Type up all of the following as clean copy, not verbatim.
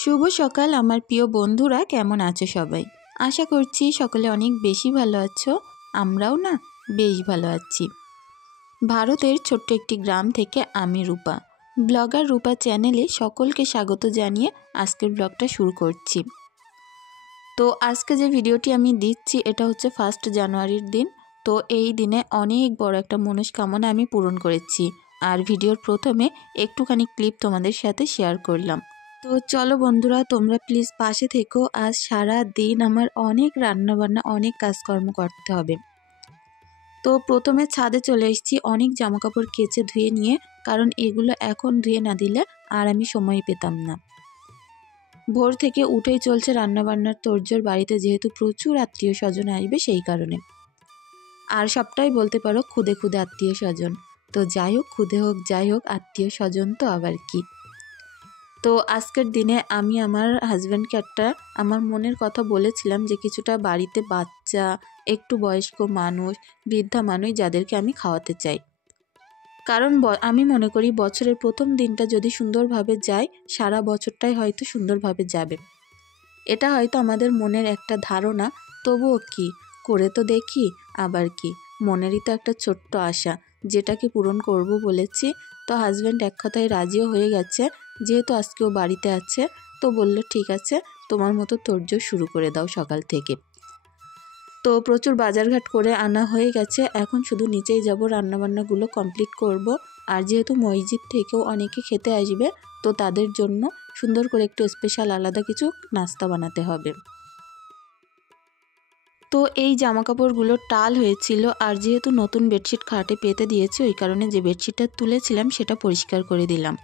শুভ সকাল আমার প্রিয় বন্ধুরা, কেমন আছো সবাই? আশা করছি সকলে অনেক বেশি ভালো আছো। আমরাও না বেশ ভালো আছি। ভারতের ছোট্ট একটি গ্রাম থেকে আমি রূপা, ব্লগার রূপা চ্যানেলে সকলকে স্বাগত জানিয়ে আজকের ব্লগটা শুরু করছি। তো আজকে যে ভিডিওটি আমি দিচ্ছি এটা হচ্ছে 1 জানুয়ারির দিন। তো এই দিনে অনেক বড় একটা মনস্কামনা আমি পূরণ করেছি, আর ভিডিওর প্রথমে একটুখানি ক্লিপ তোমাদের সাথে শেয়ার করলাম। তো চলো বন্ধুরা, তোমরা প্লিজ পাশে থেকো। আজ সারা দিন আমার অনেক রান্নাবান্না, অনেক কাজকর্ম করতে হবে। তো প্রথমে ছাদে চলে এসেছি অনেক জামাকাপড় কেচে ধুয়ে নিয়ে, কারণ এগুলো এখন ধুয়ে না দিলে আর আমি সময় পেতাম না। ভোর থেকে উঠেই চলছে রান্নাবান্নার তোড়জোড় বাড়িতে, যেহেতু প্রচুর আত্মীয় স্বজন আসবে সেই কারণে। আর সবটাই বলতে পারো খুদে খুদে আত্মীয় স্বজন। তো যাই হোক, খুদে হোক যাই হোক, আত্মীয় স্বজন তো আবার কি। তো আজকের দিনে আমি আমার হাজব্যান্ডকে একটা আমার মনের কথা বলেছিলাম যে কিছুটা বাড়িতে বাচ্চা, একটু বয়স্ক মানুষ, বৃদ্ধা মানুষ যাদেরকে আমি খাওয়াতে চাই। কারণ আমি মনে করি বছরের প্রথম দিনটা যদি সুন্দরভাবে যায়, সারা বছরটাই হয়তো সুন্দরভাবে যাবে। এটা হয়তো আমাদের মনের একটা ধারণা, তবুও কি করে তো দেখি, আবার কি মনেরই তো একটা ছোট্ট আশা, যেটাকে পূরণ করব বলেছি। তো হাজব্যান্ড এক কথায় রাজিও হয়ে গেছে, যেহেতু আজকেও বাড়িতে আছে। তো বলল ঠিক আছে, তোমার মতো তোড়জোড় শুরু করে দাও সকাল থেকে। তো প্রচুর বাজারঘাট করে আনা হয়ে গেছে, এখন শুধু নিচেই যাব, রান্নাবান্নাগুলো কমপ্লিট করব। আর যেহেতু মসজিদ থেকেও অনেকে খেতে আসবে, তো তাদের জন্য সুন্দর করে একটু স্পেশাল আলাদা কিছু নাস্তা বানাতে হবে। তো এই জামাকাপড়গুলো টাল হয়েছিল, আর যেহেতু নতুন বেডশিট খাটে পেতে দিয়েছে, ওই কারণে যে বেডশিটটা তুলেছিলাম সেটা পরিষ্কার করে দিলাম।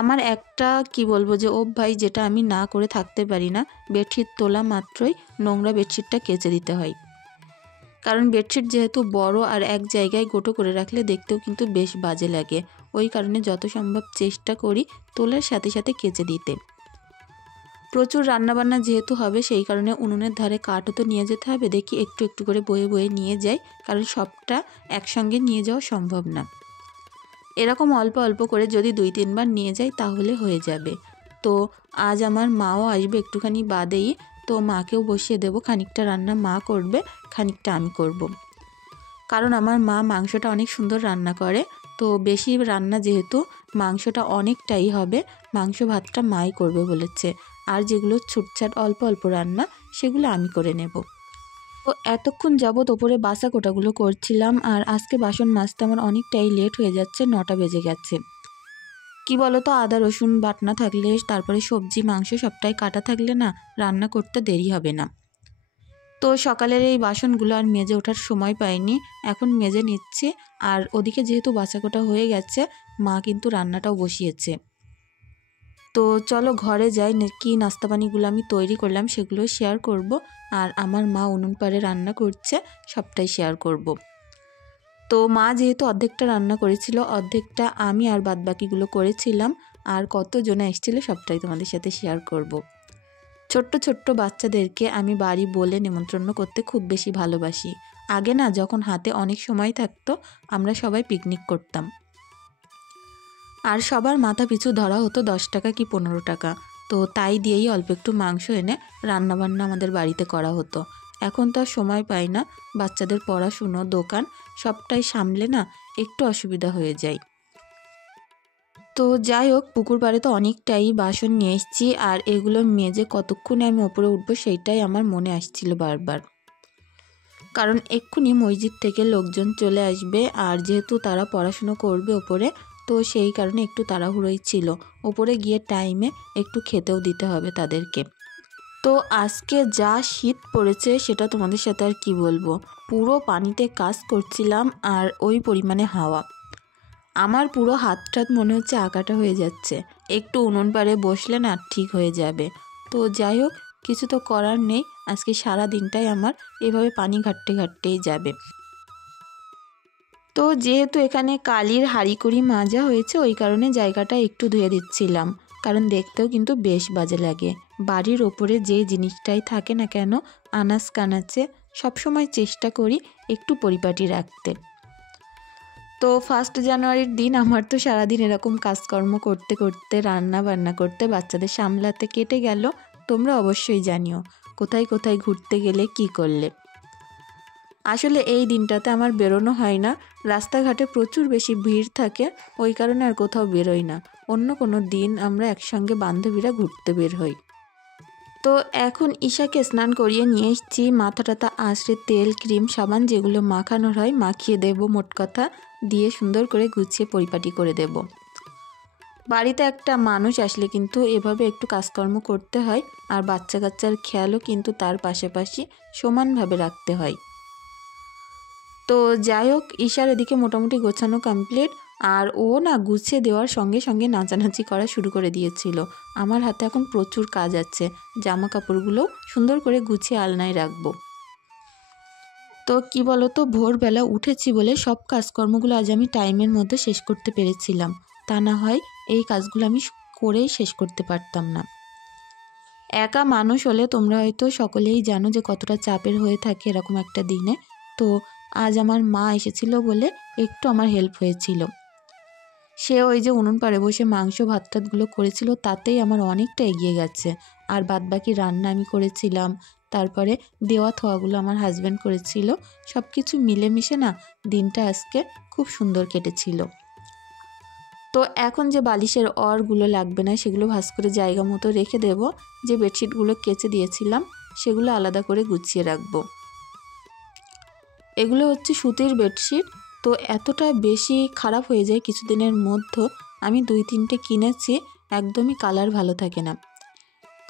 আমার একটা কি বলবো যে অভ্যাস, যেটা আমি না করে থাকতে পারি না, বেডশিট তোলা মাত্রই নোংরা বেডশিটটা কেচে দিতে হয়। কারণ বেডশিট যেহেতু বড় আর এক জায়গায় গোটো করে রাখলে দেখতেও কিন্তু বেশ বাজে লাগে, ওই কারণে যত সম্ভব চেষ্টা করি তোলার সাথে সাথে কেচে দিতে। প্রচুর রান্নাবান্না যেহেতু হবে, সেই কারণে উনুনের ধারে কাঠও তো নিয়ে যেতে হবে। দেখি একটু একটু করে বয়ে বয়ে নিয়ে যাই, কারণ সবটা একসঙ্গে নিয়ে যাওয়া সম্ভব না। এরকম অল্প অল্প করে যদি 2-3 বার নিয়ে যাই তাহলে হয়ে যাবে। তো আজ আমার মাও আসবে একটুখানি বাদেই, তো মাকেও বসিয়ে দেবো। খানিকটা রান্না মা করবে, খানিকটা আমি করব। কারণ আমার মা মাংসটা অনেক সুন্দর রান্না করে, তো বেশি রান্না যেহেতু মাংসটা অনেকটাই হবে, মাংস ভাতটা মাই করবে বলেছে। আর যেগুলো ছুটছাট অল্প অল্প রান্না, সেগুলো আমি করে নেব। তো এতক্ষণ যাবৎ ওপরে বাসা কোটাগুলো করছিলাম, আর আজকে বাসন মাজতে আমার অনেকটাই লেট হয়ে যাচ্ছে, 9টা বেজে গেছে। কি বলো তো, আদা রসুন বাটনা থাকলে, তারপরে সবজি মাংস সবটাই কাটা থাকলে না, রান্না করতে দেরি হবে না। তো সকালের এই বাসনগুলো আর মেজে ওঠার সময় পাইনি, এখন মেজে নিচ্ছি। আর ওদিকে যেহেতু বাছাকোটা হয়ে গেছে, মা কিন্তু রান্নাটাও বসিয়েছে। তো চলো ঘরে যাই, কি নাস্তা পানিগুলো আমি তৈরি করলাম সেগুলো শেয়ার করব। আর আমার মা উনুন পাড়ে রান্না করছে, সবটাই শেয়ার করব। তো মা যেহেতু অর্ধেকটা রান্না করেছিল, অর্ধেকটা আমি আর বাদবাকিগুলো করেছিলাম। আর কতজন এসেছিল সবটাই তোমাদের সাথে শেয়ার করব। ছোট্ট ছোট্ট বাচ্চাদেরকে আমি বাড়ি বলে নেমন্ত্রণ করতে খুব বেশি ভালোবাসি। আগে না, যখন হাতে অনেক সময় থাকতো, আমরা সবাই পিকনিক করতাম, আর সবার মাথা পিছু ধরা হতো 10 টাকা কি 15 টাকা। তো তাই দিয়েই অল্প একটু মাংস এনে রান্নাবান্না আমাদের বাড়িতে করা হতো। এখন তো আর সময় পাই না, বাচ্চাদের পড়াশুনো, দোকান সবটাই সামলে না একটু অসুবিধা হয়ে যায়। তো যাই হোক, পুকুর পাড়ে তো অনেকটাই বাসন নিয়ে এসেছি, আর এগুলো মেজে কতক্ষণে আমি ওপরে উঠবো সেইটাই আমার মনে আসছিল বারবার। কারণ এক্ষুনি মসজিদ থেকে লোকজন চলে আসবে, আর যেহেতু তারা পড়াশুনো করবে ওপরে, তো সেই কারণে একটু তাড়াহুড়োই ছিল। ওপরে গিয়ে টাইমে একটু খেতেও দিতে হবে তাদেরকে। তো আজকে যা শীত পড়েছে সেটা তোমাদের সাথে আর কি বলবো, পুরো পানিতে কাজ করছিলাম, আর ওই পরিমাণে হাওয়া। আমার পুরো হাত টাত মনে হচ্ছে আঁকাটা হয়ে যাচ্ছে। একটু উনুন পাড়ে বসলে না ঠিক হয়ে যাবে। তো যাই হোক, কিছু তো করার নেই, আজকে সারা দিনটাই আমার এভাবে পানি ঘাটতে ঘাটতেই যাবে। তো যেহেতু এখানে কালির হাঁড়িকুড়ি মাজা হয়েছে, ওই কারণে জায়গাটা একটু ধুয়ে দিচ্ছিলাম, কারণ দেখতেও কিন্তু বেশ বাজে লাগে। বাড়ির ওপরে যে জিনিসটাই থাকে না কেন, আনাজ কানাচে সবসময় চেষ্টা করি একটু পরিপাটি রাখতে। তো 1 জানুয়ারির দিন আমার তো সারাদিন এরকম কাজকর্ম করতে করতে, রান্না বান্না করতে, বাচ্চাদের সামলাতে কেটে গেল। তোমরা অবশ্যই জানিও কোথায় কোথায় ঘুরতে গেলে কি করলে। আসলে এই দিনটাতে আমার বেরোনো হয় না, রাস্তাঘাটে প্রচুর বেশি ভিড় থাকে, ওই কারণে আর কোথাও বেরোই না। অন্য কোনো দিন আমরা একসঙ্গে বান্ধবীরা ঘুরতে বের হই। তো এখন ঈশাকে স্নান করিয়ে নিয়ে এসেছি, মাথা টাথা আঁচড়ে তেল ক্রিম সাবান যেগুলো মাখানোর হয় মাখিয়ে দেব, মোট কথা দিয়ে সুন্দর করে গুছিয়ে পরিপাটি করে দেব। বাড়িতে একটা মানুষ আসলে কিন্তু এভাবে একটু কাজকর্ম করতে হয়, আর বাচ্চা কাচ্চার খেয়ালও কিন্তু তার পাশাপাশি সমানভাবে রাখতে হয়। তো যাই হোক, ঈশার এদিকে মোটামুটি গোছানো কমপ্লিট, আর ও না গুছিয়ে দেওয়ার সঙ্গে সঙ্গে নাচানাচি করা শুরু করে দিয়েছিল। আমার হাতে এখন প্রচুর কাজ আছে, জামা কাপড়গুলো সুন্দর করে গুছিয়ে আলনায় রাখবো। তো কি বলো তো, ভোরবেলা উঠেছি বলে সব কাজকর্মগুলো আজ আমি টাইমের মধ্যে শেষ করতে পেরেছিলাম, তা না হয় এই কাজগুলো আমি করেই শেষ করতে পারতাম না। একা মানুষ হলে তোমরা হয়তো সকলেই জানো যে কতটা চাপের হয়ে থাকে এরকম একটা দিনে। তো আজ আমার মা এসেছিল বলে একটু আমার হেল্প হয়েছিল। সে ওই যে উনুন পাড়ে বসে মাংস ভাত টাতগুলো করেছিল, তাতেই আমার অনেকটা এগিয়ে গেছে। আর বাদবাকি রান্না আমি করেছিলাম, তারপরে দেওয়া থোয়াগুলো আমার হাজব্যান্ড করেছিল। সব কিছু মিলেমিশে না দিনটা আজকে খুব সুন্দর কেটেছিল। তো এখন যে বালিশের অরগুলো লাগবে না সেগুলো ভাঁজ করে জায়গা মতো রেখে দেব। যে বেডশিটগুলো কেচে দিয়েছিলাম সেগুলো আলাদা করে গুছিয়ে রাখবো। এগুলো হচ্ছে সুতির বেডশিট, তো এতটা বেশি খারাপ হয়ে যায় কিছুদিনের মধ্যে। আমি 2-3টে কিনেছি, একদমই কালার ভালো থাকে না।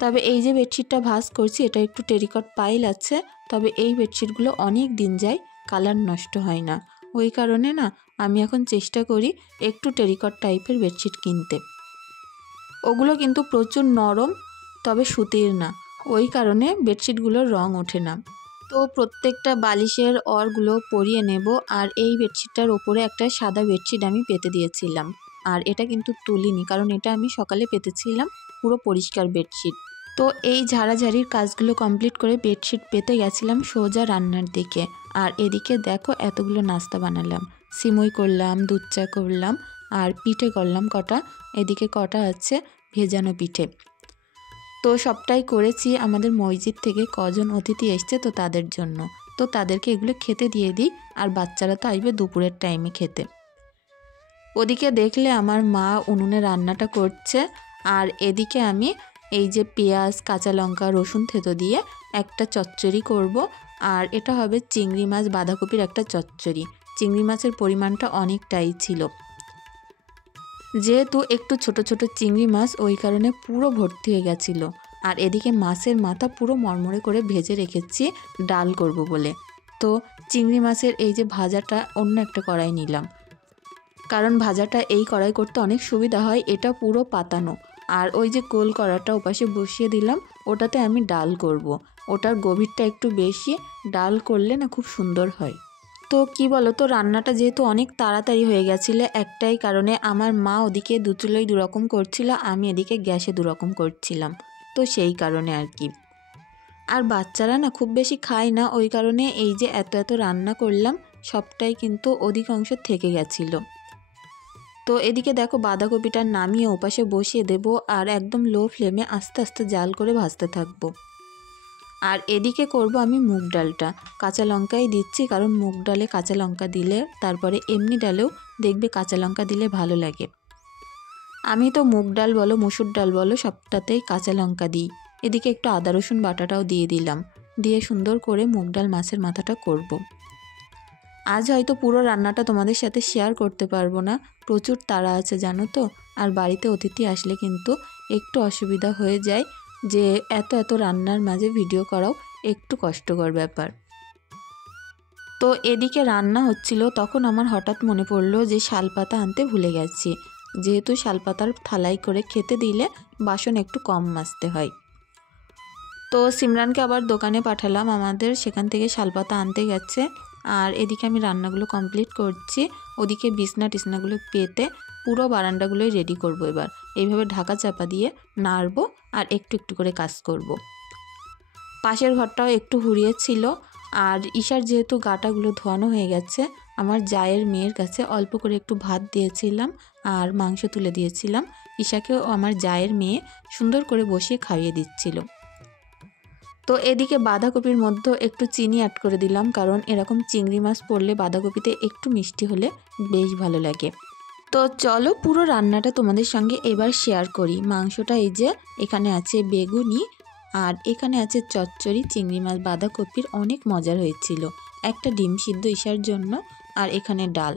তবে এই যে বেডশিটটা ভাঁজ করছি এটা একটু টেরিকট পাইল আছে, তবে এই বেডশিটগুলো অনেক দিন যায়, কালার নষ্ট হয় না। ওই কারণে না আমি এখন চেষ্টা করি একটু টেরিকট টাইপের বেডশিট কিনতে। ওগুলো কিন্তু প্রচুর নরম, তবে সুতির না, ওই কারণে বেডশিটগুলোর রং ওঠে না। তো প্রত্যেকটা বালিশের অরগুলো পরিয়ে নেব। আর এই বেডশিটটার ওপরে একটা সাদা বেডশিট আমি পেতে দিয়েছিলাম, আর এটা কিন্তু তুলিনি কারণ এটা আমি সকালে পেতেছিলাম, পুরো পরিষ্কার বেডশিট। তো এই ঝাড়াঝাড়ির কাজগুলো কমপ্লিট করে বেডশিট পেতে গেছিলাম সোজা রান্নার দিকে। আর এদিকে দেখো এতগুলো নাস্তা বানালাম, সিমুই করলাম, দুধ চা করলাম, আর পিঠে করলাম কটা। এদিকে কটা আছে ভেজানো পিঠে। তো সবটাই করেছি আমাদের মসজিদ থেকে কজন অতিথি এসছে তো তাদের জন্য। তো তাদেরকে এগুলো খেতে দিয়ে দিই, আর বাচ্চারা তো আসবে দুপুরের টাইমে খেতে। ওদিকে দেখলে আমার মা উনুনে রান্নাটা করছে, আর এদিকে আমি এই যে পেঁয়াজ কাঁচা লঙ্কা রসুন থেতো দিয়ে একটা চচ্চড়ি করব। আর এটা হবে চিংড়ি মাছ বাঁধাকপির একটা চচ্চড়ি। চিংড়ি মাছের পরিমাণটা অনেকটাই ছিল, যেহেতু একটু ছোট ছোট চিংড়ি মাছ ওই কারণে পুরো ভর্তি হয়ে গেছিলো। আর এদিকে মাছের মাথা পুরো মরমরে করে ভেজে রেখেছি ডাল করব বলে। তো চিংড়ি মাছের এই যে ভাজাটা অন্য একটা কড়াই নিলাম, কারণ ভাজাটা এই কড়াই করতে অনেক সুবিধা হয়, এটা পুরো পাতানো। আর ওই যে গোল কড়াটা ওপাশে বসিয়ে দিলাম, ওটাতে আমি ডাল করব। ওটার গভীরটা একটু বেশি, ডাল করলে না খুব সুন্দর হয়। তো কি বলো তো, রান্নাটা যেহেতু অনেক তাড়াতাড়ি হয়ে গেছিলো একটাই কারণে, আমার মা ওদিকে দুচুলোই দুরকম করছিল, আমি এদিকে গ্যাসে দুরকম করছিলাম, তো সেই কারণে আর কি। আর বাচ্চারা না খুব বেশি খায় না, ওই কারণে এই যে এত এত রান্না করলাম সবটাই কিন্তু অধিকাংশ থেকে গেছিলো। তো এদিকে দেখো বাঁধাকপিটা নামিয়ে ওপাশে বসিয়ে দেব, আর একদম লো ফ্লেমে আস্তে আস্তে জাল করে ভাজতে থাকবো। আর এদিকে করব আমি মুগ ডালটা, কাঁচা লঙ্কাই দিচ্ছি, কারণ মুগ ডালে কাঁচা লঙ্কা দিলে, তারপরে এমনি ডালেও দেখবে কাঁচা লঙ্কা দিলে ভালো লাগে। আমি তো মুগ ডাল বলো মসুর ডাল বলো সবটাতেই কাঁচা লঙ্কা দিই। এদিকে একটু আদা রসুন বাটাটাও দিয়ে দিলাম, দিয়ে সুন্দর করে মুগ ডাল মাছের মাথাটা করব। আজ হয়তো পুরো রান্নাটা তোমাদের সাথে শেয়ার করতে পারবো না, প্রচুর তাড়া আছে জানো তো। আর বাড়িতে অতিথি আসলে কিন্তু একটু অসুবিধা হয়ে যায়, যে এত এত রান্নার মাঝে ভিডিও করাও একটু কষ্টকর ব্যাপার। তো এদিকে রান্না হচ্ছিল, তখন আমার হঠাৎ মনে পড়লো যে শালপাতা আনতে ভুলে গেছি, যেহেতু শালপাতার থালাই করে খেতে দিলে বাসন একটু কম মাজতে হয়। তো সিমরানকে আবার দোকানে পাঠালাম, আমাদের সেখান থেকে শালপাতা আনতে গেছে। আর এদিকে আমি রান্নাগুলো কমপ্লিট করছি, ওদিকে বিছনা টিছনাগুলো পেতে পুরো বারান্দাগুলোই রেডি করব। এবার এইভাবে ঢাকা চাপা দিয়ে নাড়বো আর একটু একটু করে কাজ করব। পাশের ঘরটাও একটু হুড়িয়েছিল, আর ঈশার যেহেতু গাটাগুলো ধোয়ানো হয়ে গেছে, আমার জায়ের মেয়ের কাছে অল্প করে একটু ভাত দিয়েছিলাম আর মাংস তুলে দিয়েছিলাম। ঈশাকেও আমার জায়ের মেয়ে সুন্দর করে বসিয়ে খাইয়ে দিচ্ছিল। তো এদিকে বাঁধাকপির মধ্যে একটু চিনি অ্যাড করে দিলাম, কারণ এরকম চিংড়ি মাছ পড়লে বাঁধাকপিতে একটু মিষ্টি হলে বেশ ভালো লাগে। তো চলো পুরো রান্নাটা তোমাদের সঙ্গে এবার শেয়ার করি। মাংসটা এই যে এখানে আছে বেগুনি আর এখানে আছে চচ্চড়ি, চিংড়ি মাছ, বাঁধাকপির অনেক মজার হয়েছিল। একটা ডিম সিদ্ধ ঈশার জন্য আর এখানে ডাল।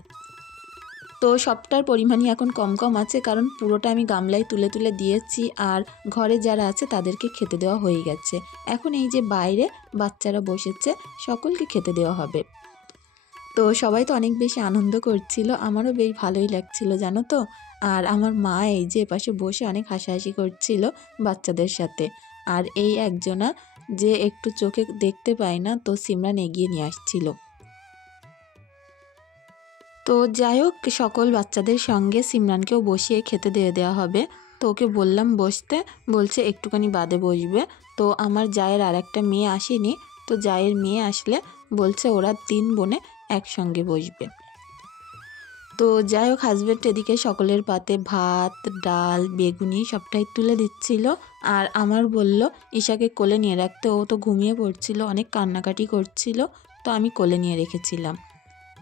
তো সবটার পরিমাণই এখন কম কম আছে, কারণ পুরোটা আমি গামলায় তুলে তুলে দিয়েছি আর ঘরে যারা আছে তাদেরকে খেতে দেওয়া হয়ে গেছে। এখন এই যে বাইরে বাচ্চারা বসেছে, সকলকে খেতে দেওয়া হবে। তো সবাই তো অনেক বেশি আনন্দ করছিল, আমারও বেশ ভালোই লাগছিল জানো তো। আর আমার মা এই যে পাশে বসে অনেক হাসাহাসি করছিল বাচ্চাদের সাথে। আর এই একজনা যে একটু চোখে দেখতে পায় না, তো সিমরান এগিয়ে নিয়ে আসছিল। তো যাই হোক, সকল বাচ্চাদের সঙ্গে সিমরানকেও বসিয়ে খেতে দিয়ে দেওয়া হবে। তো ওকে বললাম বসতে, বলছে একটুখানি বাদে বসবে। তো আমার জায়ের আর একটা মেয়ে আসেনি, তো জায়ের মেয়ে আসলে বলছে ওরা 3 বোনে একসঙ্গে বসবে। তো যাই হোক, হাজব্যান্ড এদিকে সকলের পাতে ভাত, ডাল, বেগুনি সবটাই তুলে দিচ্ছিল। আর আমার বলল ঈশাকে কোলে নিয়ে রাখতে, ও তো ঘুমিয়ে পড়ছিল, অনেক কান্নাকাটি করছিল, তো আমি কোলে নিয়ে রেখেছিলাম।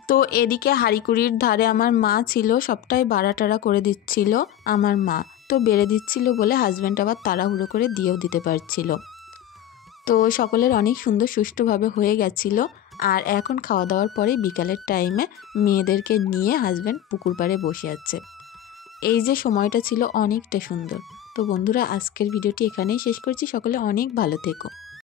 তো এদিকে হাঁড়িকুড়ির ধারে আমার মা ছিল, সবটাই বাড়াটাড়া করে দিচ্ছিল আমার মা। তো বেড়ে দিচ্ছিল বলে হাজব্যান্ড আবার তাড়াহুড়ো করে দিয়েও দিতে পারছিল। তো সকলের অনেক সুন্দর সুষ্ঠুভাবে হয়ে গেছিল। আর এখন খাওয়া দাওয়ার পরে বিকালের টাইমে মেয়েদেরকে নিয়ে হাজব্যান্ড পুকুর পাড়ে বসে আছে। এই যে সময়টা ছিল অনেকটা সুন্দর। তো বন্ধুরা, আজকের ভিডিওটি এখানেই শেষ করছি। সকলে অনেক ভালো থেকো।